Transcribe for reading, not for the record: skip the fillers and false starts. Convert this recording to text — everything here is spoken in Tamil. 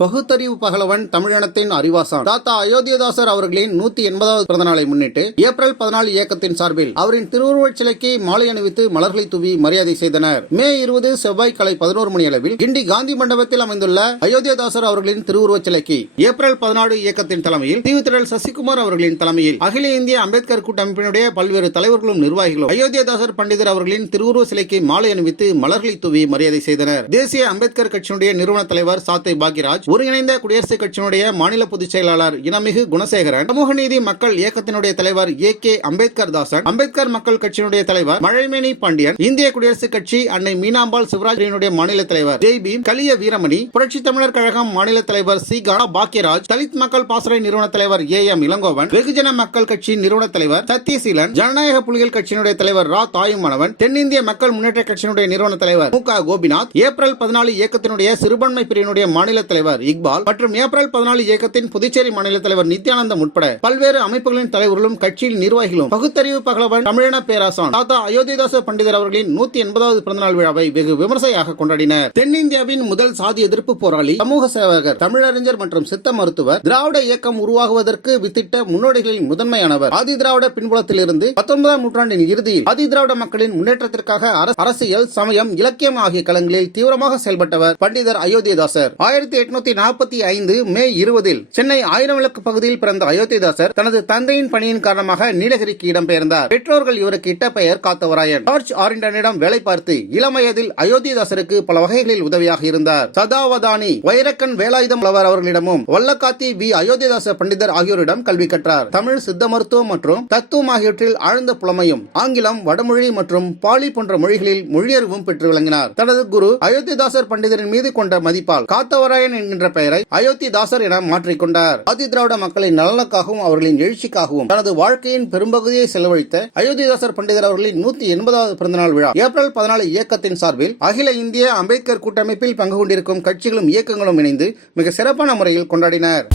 பகுத்தறிவு பகலவன், தமிழினத்தின் அறிவாசான் தாத்தா அயோத்திதாசர் அவர்களின் 180வது பிறந்த நாளை முன்னிட்டு ஏப்ரல் 14 இயக்கத்தின் சார்பில் அவரின் திருவுருவச் சிலைக்கு மாலை அணிவித்து மலர்களை தூவி மரியாதை செய்தனர். மே 20 செவ்வாய் காலை 11 மணி அளவில் கிண்டி காந்தி மண்டபத்தில் அமைந்துள்ள அயோத்திதாசர் அவர்களின் திருவுருவச் சிலைக்கு ஏப்ரல் 14 இயக்கத்தின் தலைமையில் தீவுத்திடல் சசிகுமார் அவர்களின் தலைமையில் அகில இந்திய அம்பேத்கர் கூட்டமைப்பினுடைய பல்வேறு தலைவர்களும் நிர்வாகிகளும் அயோத்திதாசர் பண்டிதர் அவர்களின் திருவுருவ சிலைக்கு மாலை அணிவித்து மலர்களை தூவி மரியாதை செய்தனர். தேசிய அம்பேத்கர் கட்சியினுடைய நிறுவன தலைவர் சாத்தை பாக்யராஜ், ஒருங்கிணைந்த குடியரசுக் கட்சியினுடைய மாநில பொதுச் செயலாளர் இனமிகு குணசேகரன், சமூக நீதி மக்கள் இயக்கத்தினுடைய தலைவர் ஏ.கே. அம்பேத்கர் தாசன், அம்பேத்கர் மக்கள் கட்சியினுடைய தலைவர் மழைமேனி பாண்டியன், இந்திய குடியரசுக் கட்சி அன்னை மீனாம்பாள் சிவராஜனுடைய மாநில தலைவர் ஜெய்பீம், கலிய வீரமணி, புரட்சி தமிழர் கழகம் மாநில தலைவர் சி. பாக்யராஜ், தலித் மக்கள் பாசறை நிறுவன தலைவர் ஏ.எம். இளங்கோவன், வெகுஜன மக்கள் கட்சி நிறுவன தலைவர் சத்யசீலன், ஜனநாயக புலிகள் கட்சியினுடைய தலைவர் ரா. தாயுமானவன், தென்னிந்திய மக்கள் முன்னேற்ற கட்சியினுடைய நிறுவன தலைவர் மு. க. கோபிநாத், ஏப்ரல் 14 இயக்கத்தினுடைய சிறுபான்மை பிரிவினுடைய மாநில தலைவர் இக்பால் மற்றும் ஏப்ரல் 14 இயக்கத்தின் புதுச்சேரி மாநில தலைவர் நித்யானந்தம் உட்பட பல்வேறு அமைப்புகளின் தலைவர்களும் கட்சியின் நிர்வாகிகளும் பகுத்தறிவு பகலவன், தமிழின பேராசான் தாத்தா அயோத்திதாச பண்டிதர் அவர்களின் 180வது பிறந்தநாள் விழாவை வெகு விமர்சையாக கொண்டாடினர். தென்னிந்தியாவின் முதல் சாதி எதிர்ப்பு போராளி, சமூக சேவகர், தமிழறிஞர் மற்றும் சித்த மருத்துவர், திராவிட இயக்கம் உருவாகுவதற்கு வித்திட்ட முன்னோடிகளில் முதன்மையானவர். ஆதி திராவிட பின்புலத்திலிருந்து 19ஆம் நூற்றாண்டின் இறுதியில் ஆதி திராவிட மக்களின் முன்னேற்றத்திற்காக அரசியல், சமயம், இலக்கியம் ஆகிய களங்களில் தீவிரமாக செயல்பட்டவர் பண்டிதர் அயோத்திதாசர். 1845 மே 20 சென்னை ஆயிரம் விளக்கு பகுதியில் பிறந்த அயோத்திதாசர் தனது தந்தையின் பணியின் காரணமாக நீலகிரிக்கு இடம்பெயர்ந்தார். பெற்றோர்கள் இவருக்கு இட்ட பெயர் காத்தவராயன். ஜார்ஜ் ஆரிண்டனிடம் வேலை பார்த்து இளம் வயதில் அயோத்திதாசருக்கு பல வகைகளில் உதவியாக இருந்தார். சதாவதானி, வைரக்கன் வேலாயுதம் அவர்களிடமும் வல்லக்காத்தி வி. அயோத்திதாச பண்டிதர் ஆகியோரிடம் கல்வி கற்றார். தமிழ், சித்த மருத்துவம் மற்றும் தத்துவம் ஆகியவற்றில் ஆழ்ந்த புலமையும், ஆங்கிலம், வடமொழி மற்றும் பாலி போன்ற மொழிகளில் மொழியறிவும் பெற்று விளங்கினார். தனது குரு அயோத்திதாசர் பண்டிதரின் மீது கொண்ட மதிப்பால் காத்தவராயன் என்கின்ற பெயரை அயோத்திதாசர் என மாற்றிக்கொண்டார். ஆதி திராவிட மக்களின் நலனுக்காகவும் அவர்களின் எழுச்சிக்காகவும் தனது வாழ்க்கையின் பெரும்பகுதியை செலவழித்த அயோத்திதாசர் பண்டிதர் அவர்களின் 180வது பிறந்தநாள் விழா ஏப்ரல் 14 இயக்கத்தின் சார்பில் அகில இந்திய அம்பேத்கர் கூட்டமைப்பில் பங்கு கொண்டிருக்கும் கட்சிகளும் இயக்கங்களும் இணைந்து மிக சிறப்பான முறையில் கொண்டாடினர்.